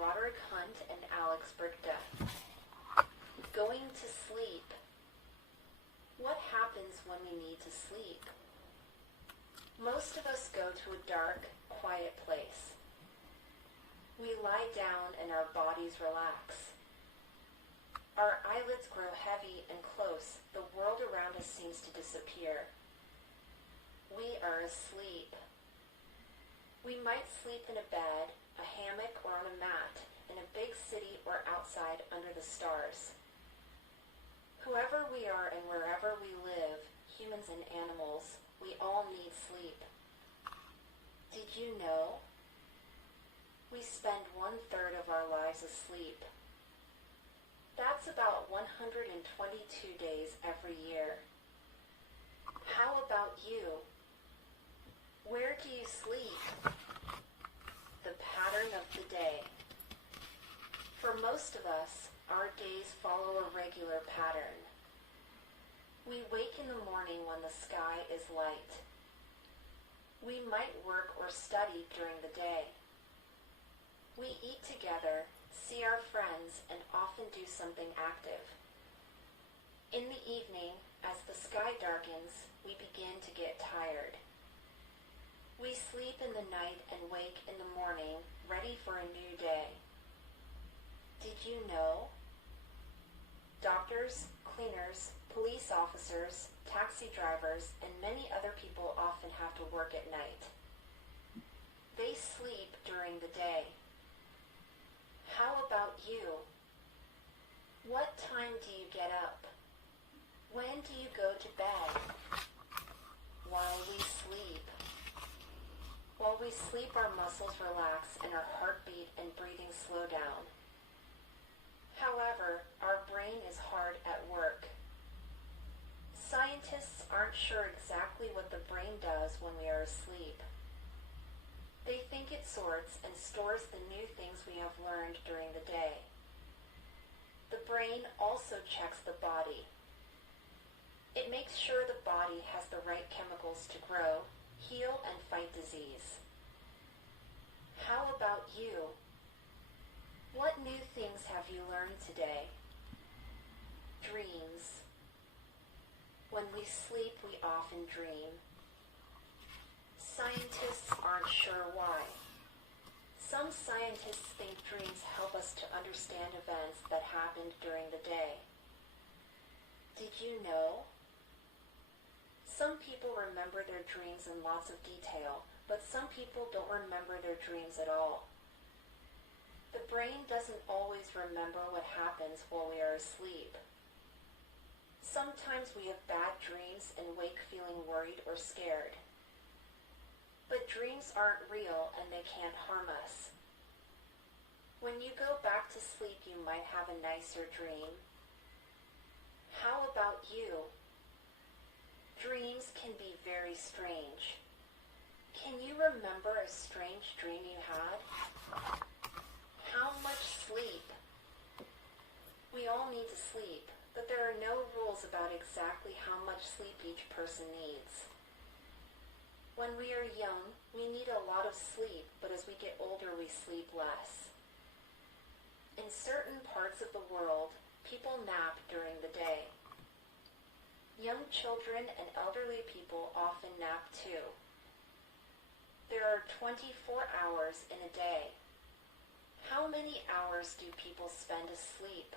Roderick Hunt and Alex Brickda. Going to sleep. What happens when we need to sleep? Most of us go to a dark, quiet place. We lie down and our bodies relax. Our eyelids grow heavy and close. The world around us seems to disappear. We are asleep. We might sleep in a bed, a hammock, or on a mat, in a big city or outside under the stars. Whoever we are and wherever we live, humans and animals, we all need sleep. Did you know? We spend 1/3 of our lives asleep. That's about 122 days every year. How about you? Where do you sleep? The pattern of the day. For most of us, our days follow a regular pattern. We wake in the morning when the sky is light. We might work or study during the day. We eat together, see our friends, and often do something active. In the evening, as the sky darkens, we begin to get tired. We sleep in the night and wake in the morning, ready for a new day. Did you know? Doctors, cleaners, police officers, taxi drivers, and many other people often have to work at night. They sleep during the day. How about you? What time do you get up? When do you go to bed? While we sleep. While we sleep, our muscles relax and our heartbeat and breathing slow down. However, our brain is hard at work. Scientists aren't sure exactly what the brain does when we are asleep. They think it sorts and stores the new things we have learned during the day. The brain also checks the body. It makes sure the body has the right chemicals to grow, heal, and fight disease. How about you? What new things have you learned today? Dreams. When we sleep, we often dream. Scientists aren't sure why. Some scientists think dreams help us to understand events that happened during the day. Did you know? Some people remember their dreams in lots of detail, but some people don't remember their dreams at all. The brain doesn't always remember what happens while we are asleep. Sometimes we have bad dreams and wake feeling worried or scared. But dreams aren't real and they can't harm us. When you go back to sleep, you might have a nicer dream. How about you? Dreams can be very strange. Can you remember a strange dream you had? How much sleep? We all need to sleep, but there are no rules about exactly how much sleep each person needs. When we are young, we need a lot of sleep, but as we get older, we sleep less. In certain parts of the world, people nap during the day. Young children and elderly people often nap too. There are 24 hours in a day. How many hours do people spend asleep?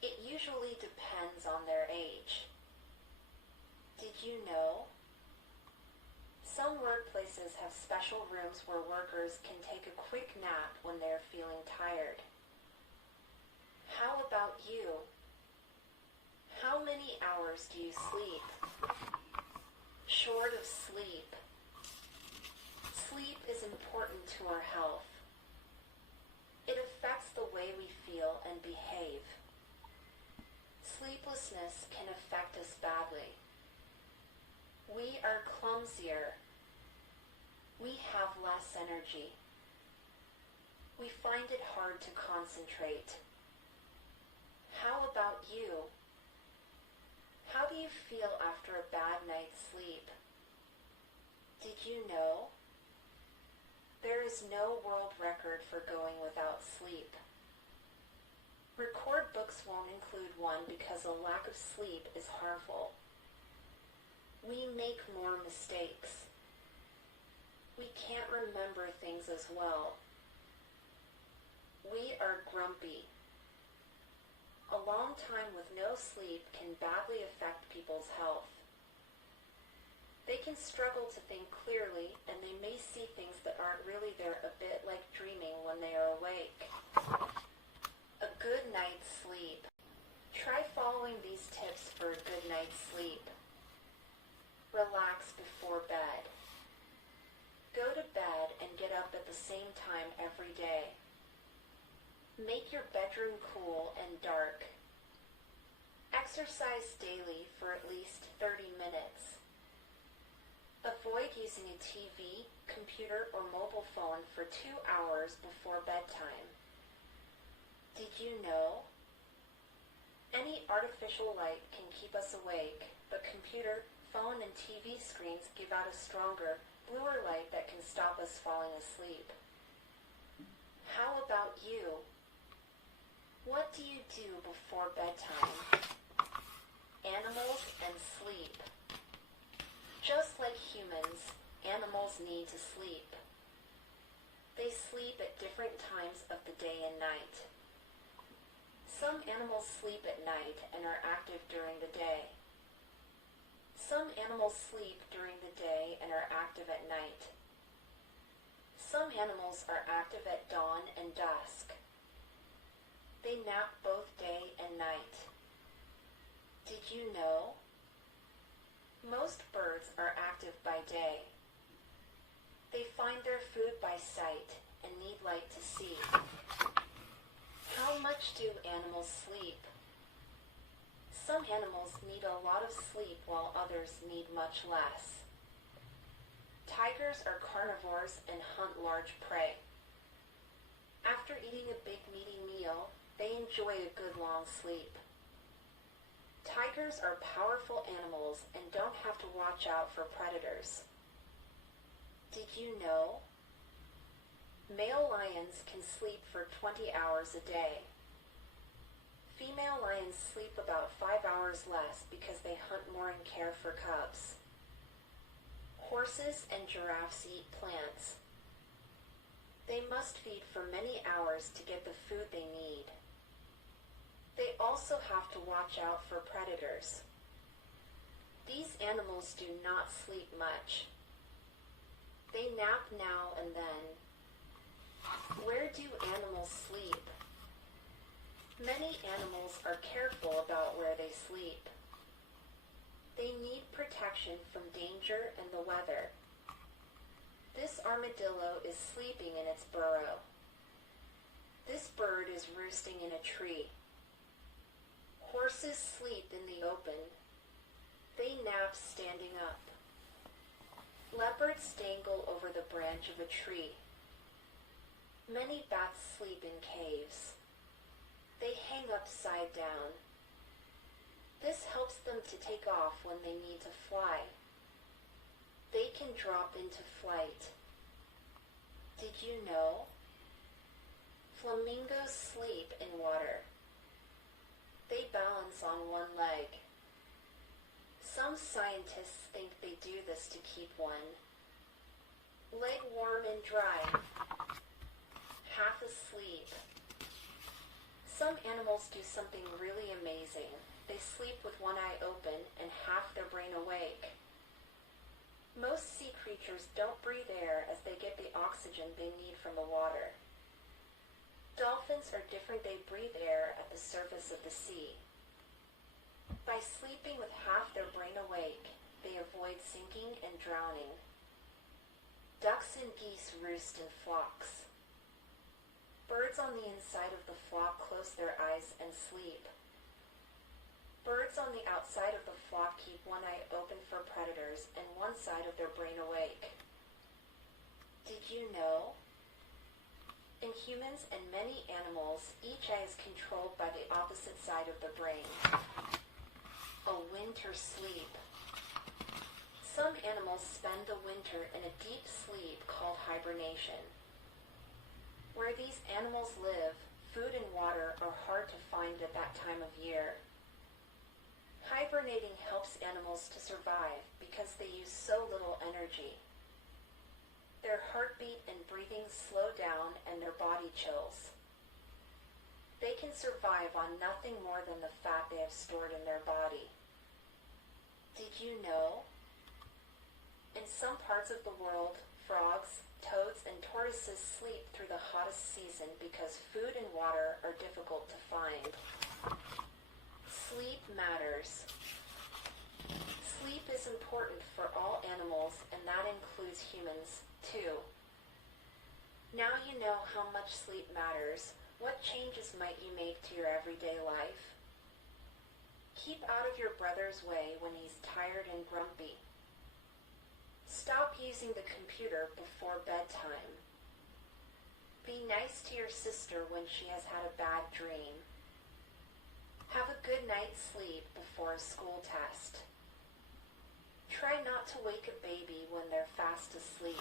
It usually depends on their age. Did you know? Some workplaces have special rooms where workers can take a quick nap when they're feeling tired. How about you? How many hours do you sleep? Short of sleep. Sleep is important to our health. It affects the way we feel and behave. Sleeplessness can affect us badly. We are clumsier. We have less energy. We find it hard to concentrate. How about you? How do you feel after a bad night's sleep? Did you know? There is no world record for going without sleep. Record books won't include one because a lack of sleep is harmful. We make more mistakes. We can't remember things as well. We are grumpy. A long time with no sleep can badly affect people's health. They can struggle to think clearly, and they may see things that aren't really there, a bit like dreaming when they are awake. A good night's sleep. Try following these tips for a good night's sleep. Relax before bed. Go to bed and get up at the same time every day. Make your bedroom cool and dark. Exercise daily for at least 30 minutes. Avoid using a TV, computer, or mobile phone for 2 hours before bedtime. Did you know? Any artificial light can keep us awake, but computer, phone, and TV screens give out a stronger, bluer light that can stop us falling asleep. How about you? What do you do before bedtime? Animals and sleep. Just like humans, animals need to sleep. They sleep at different times of the day and night. Some animals sleep at night and are active during the day. Some animals sleep during the day and are active at night. Some animals are active at dawn and dusk. They nap both day and night. Did you know? Most birds are active by day. They find their food by sight and need light to see. How much do animals sleep? Some animals need a lot of sleep while others need much less. Tigers are carnivores and hunt large prey. After eating a big meaty meal, they enjoy a good long sleep. Tigers are powerful animals and don't have to watch out for predators. Did you know? Male lions can sleep for 20 hours a day. Female lions sleep about 5 hours less because they hunt more and care for cubs. Horses and giraffes eat plants. They must feed for many hours to get the food they need. They also have to watch out for predators. These animals do not sleep much. They nap now and then. Where do animals sleep? Many animals are careful about where they sleep. They need protection from danger and the weather. This armadillo is sleeping in its burrow. This bird is roosting in a tree. Horses sleep in the open. They nap standing up. Leopards dangle over the branch of a tree. Many bats sleep in caves. They hang upside down. This helps them to take off when they need to fly. They can drop into flight. Did you know? Flamingos sleep in water. They balance on one leg. Some scientists think they do this to keep one leg warm and dry, half asleep. Some animals do something really amazing. They sleep with one eye open and half their brain awake. Most sea creatures don't breathe air as they get the oxygen they need from the water. Dolphins are different. They breathe air at the surface of the sea. By sleeping with half their brain awake, they avoid sinking and drowning. Ducks and geese roost in flocks. Birds on the inside of the flock close their eyes and sleep. Birds on the outside of the flock keep one eye open for predators and one side of their brain awake. Did you know? In humans and many animals, each eye is controlled by the opposite side of the brain. A winter sleep. Some animals spend the winter in a deep sleep called hibernation. Where these animals live, food and water are hard to find at that time of year. Hibernating helps animals to survive because they use so little energy. Their heartbeat and breathing slow down and their body chills. They can survive on nothing more than the fat they have stored in their body. Did you know? In some parts of the world, frogs, toads, and tortoises sleep through the hottest season because food and water are difficult to find. Sleep matters. Sleep is important for all animals, and that includes humans, too. Now you know how much sleep matters. What changes might you make to your everyday life? Keep out of your brother's way when he's tired and grumpy. Stop using the computer before bedtime. Be nice to your sister when she has had a bad dream. Have a good night's sleep before a school test. Try not to wake a baby when they're fast asleep.